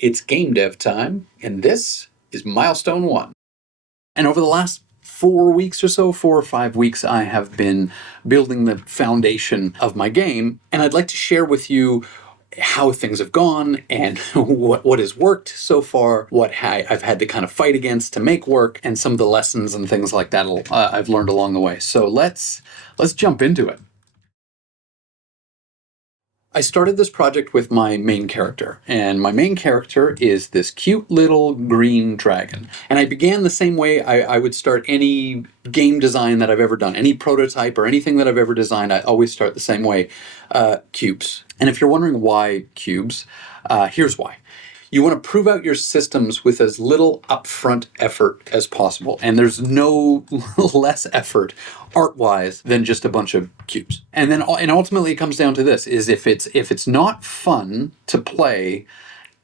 It's game dev time, and this is Milestone 1. And over the last 4 weeks or so, 4 or 5 weeks, I have been building the foundation of my game, and I'd like to share with you how things have gone and what has worked so far, what I've had to kind of fight against to make work, and some of the lessons and things like that I've learned along the way. So let's jump into it. I started this project with my main character, and my main character is this cute little green dragon. And I began the same way I would start any game design that I've ever done, any prototype or anything that I've ever designed. I always start the same way, cubes. And if you're wondering why cubes, here's why. You want to prove out your systems with as little upfront effort as possible. And there's no less effort art-wise than just a bunch of cubes. And ultimately it comes down to this, is if it's not fun to play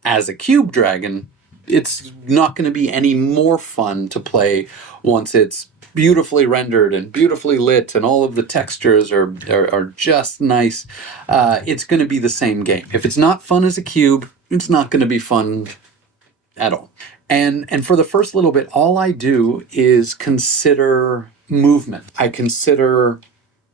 as a cube dragon, it's not going to be any more fun to play once it's beautifully rendered and beautifully lit and all of the textures are just nice. It's going to be the same game. If it's not fun as a cube, it's not going to be fun at all. And for the first little bit, all I do is consider movement. I consider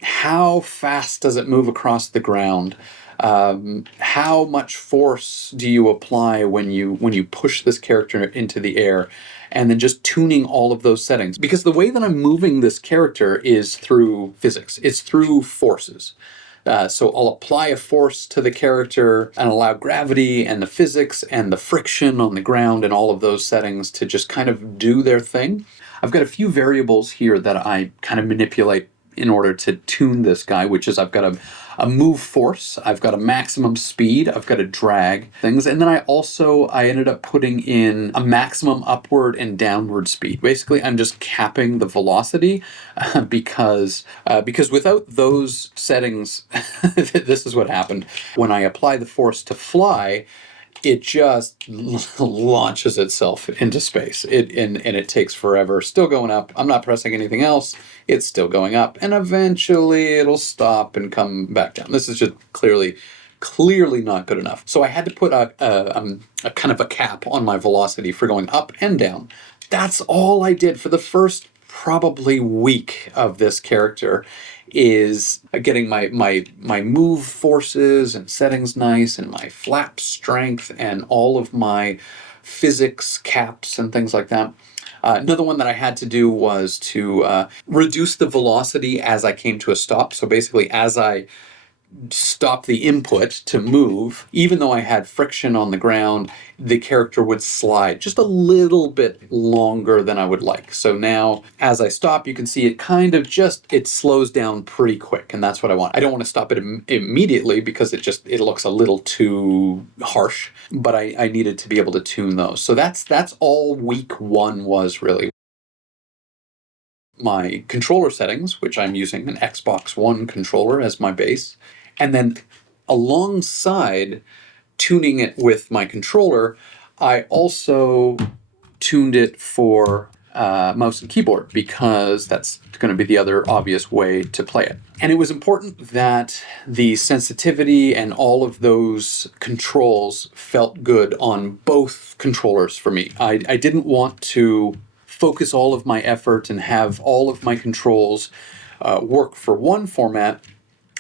how fast does it move across the ground. How much force do you apply when you push this character into the air? And then just tuning all of those settings. Because the way that I'm moving this character is through physics. It's through forces. So I'll apply a force to the character and allow gravity and the physics and the friction on the ground and all of those settings to just kind of do their thing. I've got a few variables here that I kind of manipulate in order to tune this guy, which is I've got a move force, I've got a maximum speed, I've got a drag things, and then I ended up putting in a maximum upward and downward speed. Basically, I'm just capping the velocity because without those settings, this is what happened. When I apply the force to fly, it just launches itself into space. And it takes forever. Still going up. I'm not pressing anything else. It's still going up. And eventually it'll stop and come back down. This is just clearly not good enough. So I had to put a kind of a cap on my velocity for going up and down. That's all I did for the first probably week of this character, is getting my move forces and settings nice, and my flap strength and all of my physics caps and things like that. Another one that I had to do was to reduce the velocity as I came to a stop. So basically, as I stopped the input to move, even though I had friction on the ground, the character would slide just a little bit longer than I would like. So now, as I stop, you can see it slows down pretty quick, and that's what I want. I don't want to stop it immediately because it looks a little too harsh, but I needed to be able to tune those. So that's all week one was really. My controller settings, which I'm using an Xbox One controller as my base. And then alongside tuning it with my controller, I also tuned it for mouse and keyboard, because that's going to be the other obvious way to play it. And it was important that the sensitivity and all of those controls felt good on both controllers for me. I didn't want to focus all of my effort and have all of my controls work for one format,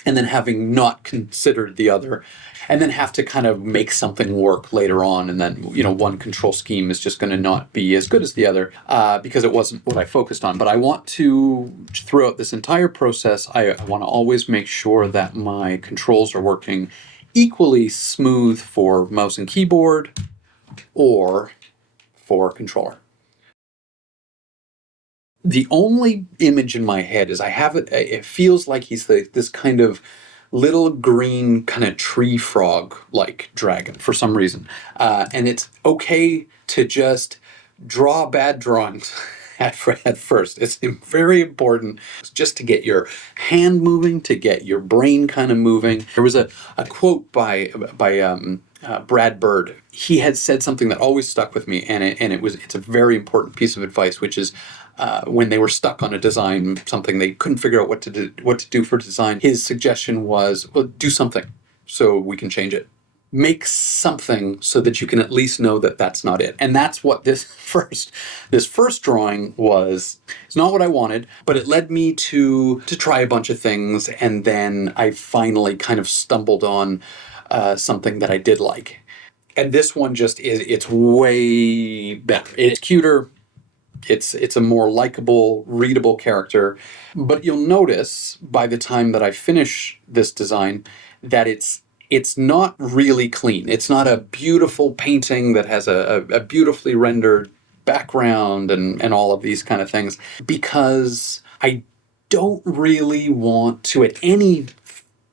and then having not considered the other, and then have to kind of make something work later on, and then one control scheme is just going to not be as good as the other because it wasn't what I focused on. But I want to, throughout this entire process, I want to always make sure that my controls are working equally smooth for mouse and keyboard or for controller. The only image in my head is I have it feels like he's this kind of little green kind of tree frog-like dragon for some reason. And it's okay to just draw bad drawings at first. It's very important just to get your hand moving, to get your brain kind of moving. There was a quote by Brad Bird. He had said something that always stuck with me, and it's a very important piece of advice, which is when they were stuck on a design, something they couldn't figure out what to do for design. His suggestion was, well, do something so we can change it. make something so that you can at least know that that's not it. And that's what this first drawing was. It's not what I wanted, but it led me to try a bunch of things, and then I finally kind of stumbled on something that I did like. And this one just is, it's way better. It's cuter. It's a more likable, readable character. But you'll notice by the time that I finish this design that it's not really clean. It's not a beautiful painting that has a beautifully rendered background and all of these kind of things, because I don't really want to, at any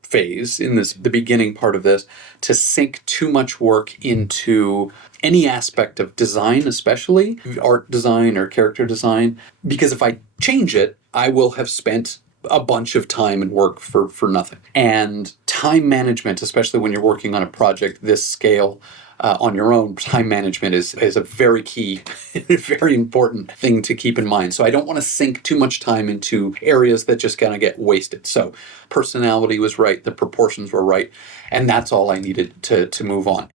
phase in the beginning part of this, to sink too much work into any aspect of design, especially art design or character design, because if I change it, I will have spent a bunch of time and work for nothing. And time management, especially when you're working on a project this scale, on your own, time management is a very key, very important thing to keep in mind. So I don't want to sink too much time into areas that just kind of get wasted. So personality was right, the proportions were right, and that's all I needed to move on.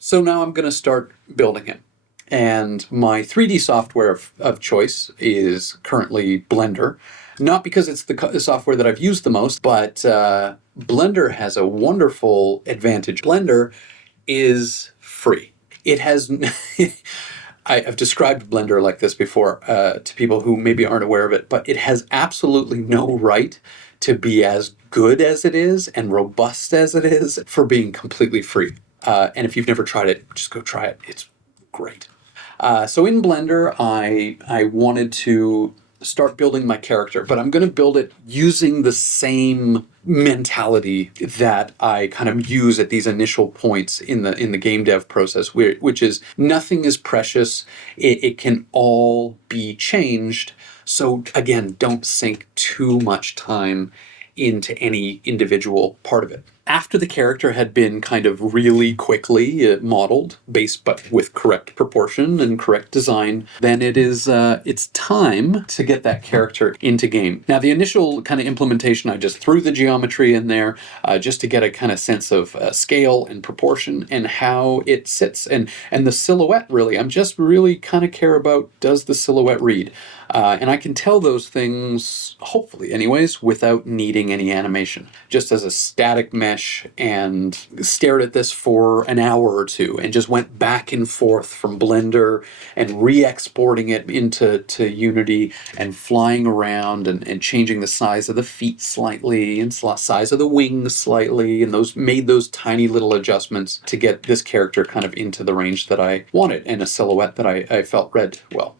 So now I'm going to start building him. And my 3D software of choice is currently Blender. Not because it's the software that I've used the most, but Blender has a wonderful advantage. Blender is free. It has... I've described Blender like this before to people who maybe aren't aware of it, but it has absolutely no right to be as good as it is and robust as it is for being completely free. And if you've never tried it, just go try it. It's great. So in Blender, I wanted to start building my character, but I'm going to build it using the same mentality that I kind of use at these initial points in the game dev process, which is nothing is precious. It can all be changed. So again, don't sink too much time into any individual part of it. After the character had been kind of really quickly modeled, but with correct proportion and correct design, then it's time to get that character into game. Now, the initial kind of implementation, I just threw the geometry in there just to get a kind of sense of scale and proportion and how it sits. And the silhouette, really, I'm just really kind of care about, does the silhouette read? And I can tell those things, hopefully anyways, without needing any animation. Just as a static mesh, and stared at this for an hour or two and just went back and forth from Blender and re-exporting it into Unity and flying around and changing the size of the feet slightly and size of the wings slightly, and made those tiny little adjustments to get this character kind of into the range that I wanted and a silhouette that I felt read well.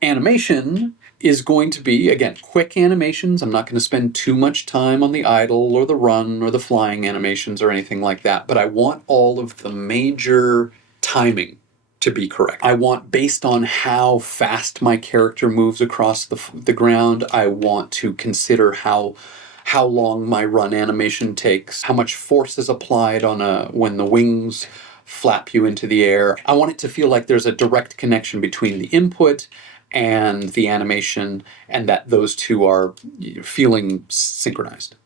Animation is going to be, again, quick animations. I'm not going to spend too much time on the idle or the run or the flying animations or anything like that, but I want all of the major timing to be correct. I want, based on how fast my character moves across the ground, I want to consider how long my run animation takes, how much force is applied when the wings flap you into the air. I want it to feel like there's a direct connection between the input and the animation, and that those two are feeling synchronized.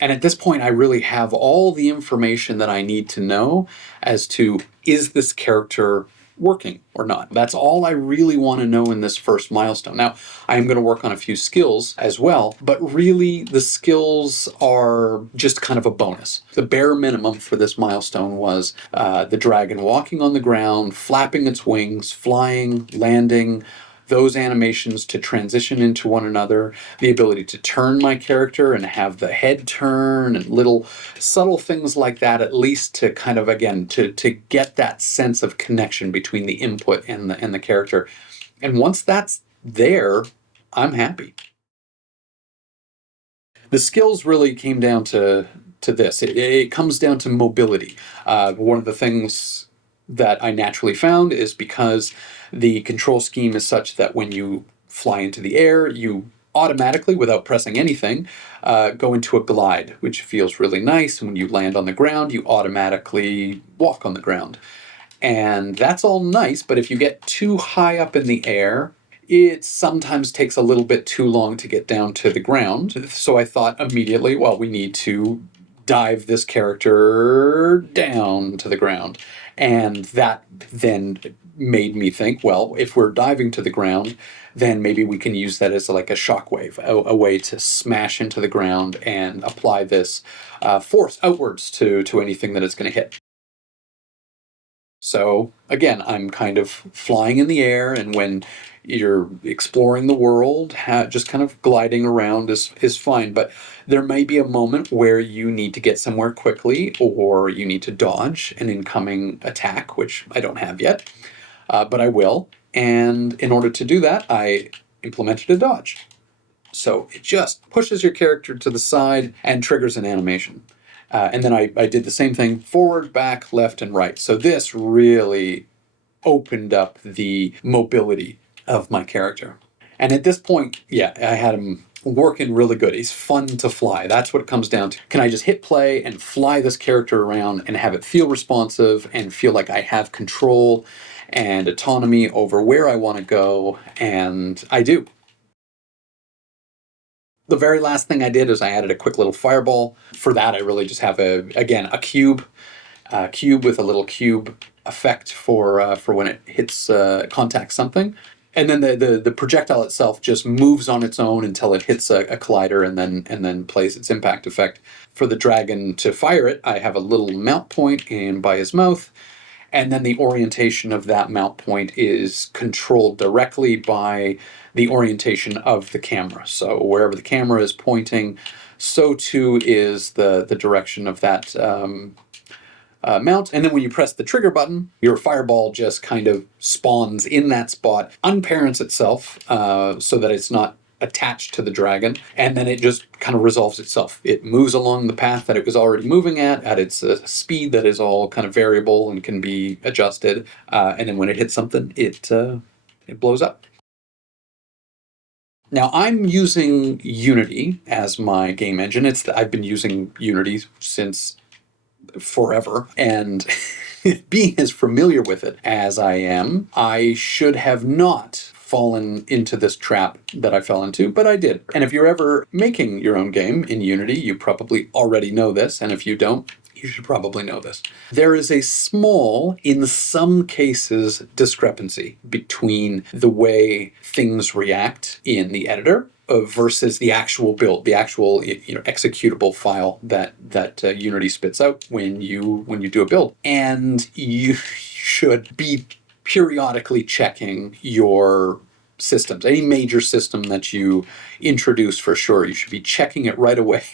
And at this point, I really have all the information that I need to know as to, is this character working or not? That's all I really want to know in this first milestone. Now, I am going to work on a few skills as well, but really the skills are just kind of a bonus. The bare minimum for this milestone was the dragon walking on the ground, flapping its wings, flying, landing, those animations to transition into one another, the ability to turn my character and have the head turn, and little subtle things like that, at least to kind of, again, to get that sense of connection between the input and the character. And once that's there, I'm happy. The skills really came down to this. It comes down to mobility. One of the things that I naturally found is because the control scheme is such that when you fly into the air, you automatically, without pressing anything, go into a glide, which feels really nice. And when you land on the ground, you automatically walk on the ground. And that's all nice, but if you get too high up in the air, it sometimes takes a little bit too long to get down to the ground. So I thought immediately, well, we need to dive this character down to the ground. And that then made me think, well, if we're diving to the ground, then maybe we can use that as like a shockwave, a way to smash into the ground and apply this force outwards to anything that it's going to hit. So again, I'm kind of flying in the air, and when you're exploring the world, just kind of gliding around is fine. But there may be a moment where you need to get somewhere quickly, or you need to dodge an incoming attack, which I don't have yet, but I will. And in order to do that, I implemented a dodge. So it just pushes your character to the side and triggers an animation. And then I did the same thing forward, back, left, and right. So this really opened up the mobility of my character. And at this point, yeah, I had him working really good. He's fun to fly. That's what it comes down to. Can I just hit play and fly this character around and have it feel responsive and feel like I have control and autonomy over where I want to go? And I do. The very last thing I did is I added a quick little fireball. For that, I really just have a cube with a little cube effect for when it hits contacts something, and then the projectile itself just moves on its own until it hits a collider, and then plays its impact effect. For the dragon to fire it, I have a little mount point in by his mouth. And then the orientation of that mount point is controlled directly by the orientation of the camera. So wherever the camera is pointing, so too is the direction of that mount. And then when you press the trigger button, your fireball just kind of spawns in that spot, unparents itself so that it's not attached to the dragon, and then it just kind of resolves itself. It moves along the path that it was already moving at its speed that is all kind of variable and can be adjusted, and then when it hits something, it blows up. Now I'm using Unity as my game engine. I've been using Unity since forever, and being as familiar with it as I am, I should have not fallen into this trap that I fell into, but I did. And if you're ever making your own game in Unity, you probably already know this, and if you don't, you should probably know this. There is a small, in some cases, discrepancy between the way things react in the editor versus the actual build, the actual executable file that Unity spits out when you do a build. And you should be periodically checking your systems. Any major system that you introduce, for sure, you should be checking it right away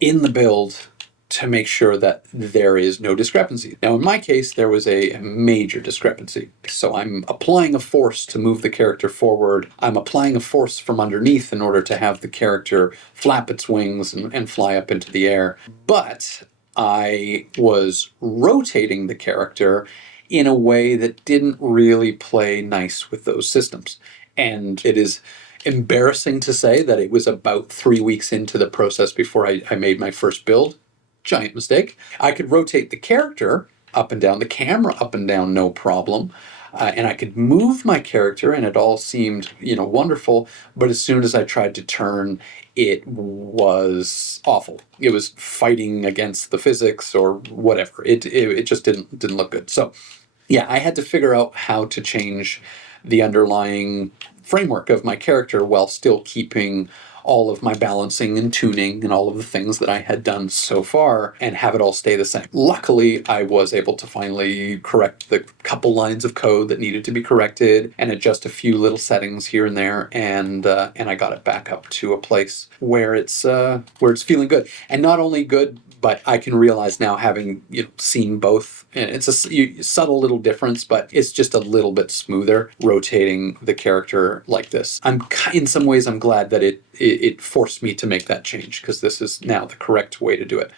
in the build to make sure that there is no discrepancy. Now, in my case, there was a major discrepancy. So I'm applying a force to move the character forward. I'm applying a force from underneath in order to have the character flap its wings and fly up into the air. But I was rotating the character in a way that didn't really play nice with those systems. And it is embarrassing to say that it was about 3 weeks into the process before I made my first build. Giant mistake. I could rotate the character up and down, the camera up and down, no problem. And I could move my character, and it all seemed, wonderful. But as soon as I tried to turn, it was awful. It was fighting against the physics or whatever. It just didn't look good. So, yeah, I had to figure out how to change the underlying framework of my character while still keeping all of my balancing and tuning and all of the things that I had done so far and have it all stay the same. Luckily, I was able to finally correct the couple lines of code that needed to be corrected and adjust a few little settings here and there, and I got it back up to a place where it's feeling good. And not only good, but I can realize now, having seen both, and it's a subtle little difference, but it's just a little bit smoother rotating the character like this. In some ways, I'm glad that it forced me to make that change, because this is now the correct way to do it.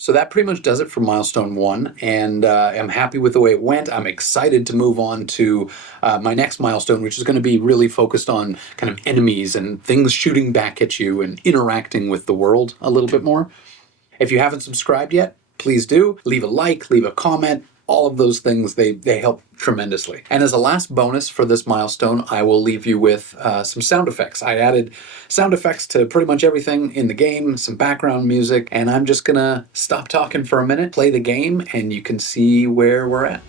So that pretty much does it for Milestone 1, and I'm happy with the way it went. I'm excited to move on to my next milestone, which is going to be really focused on kind of enemies and things shooting back at you and interacting with the world a little bit more. If you haven't subscribed yet, please do. Leave a like, leave a comment, all of those things, they help tremendously. And as a last bonus for this milestone, I will leave you with some sound effects. I added sound effects to pretty much everything in the game, some background music, and I'm just gonna stop talking for a minute, play the game, and you can see where we're at.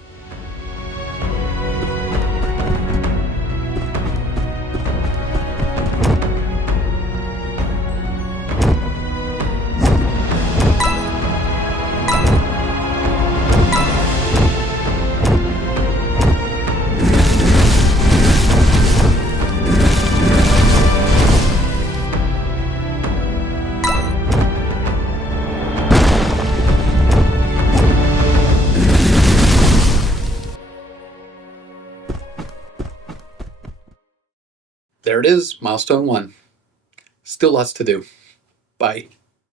There it is, milestone 1. Still lots to do. Bye.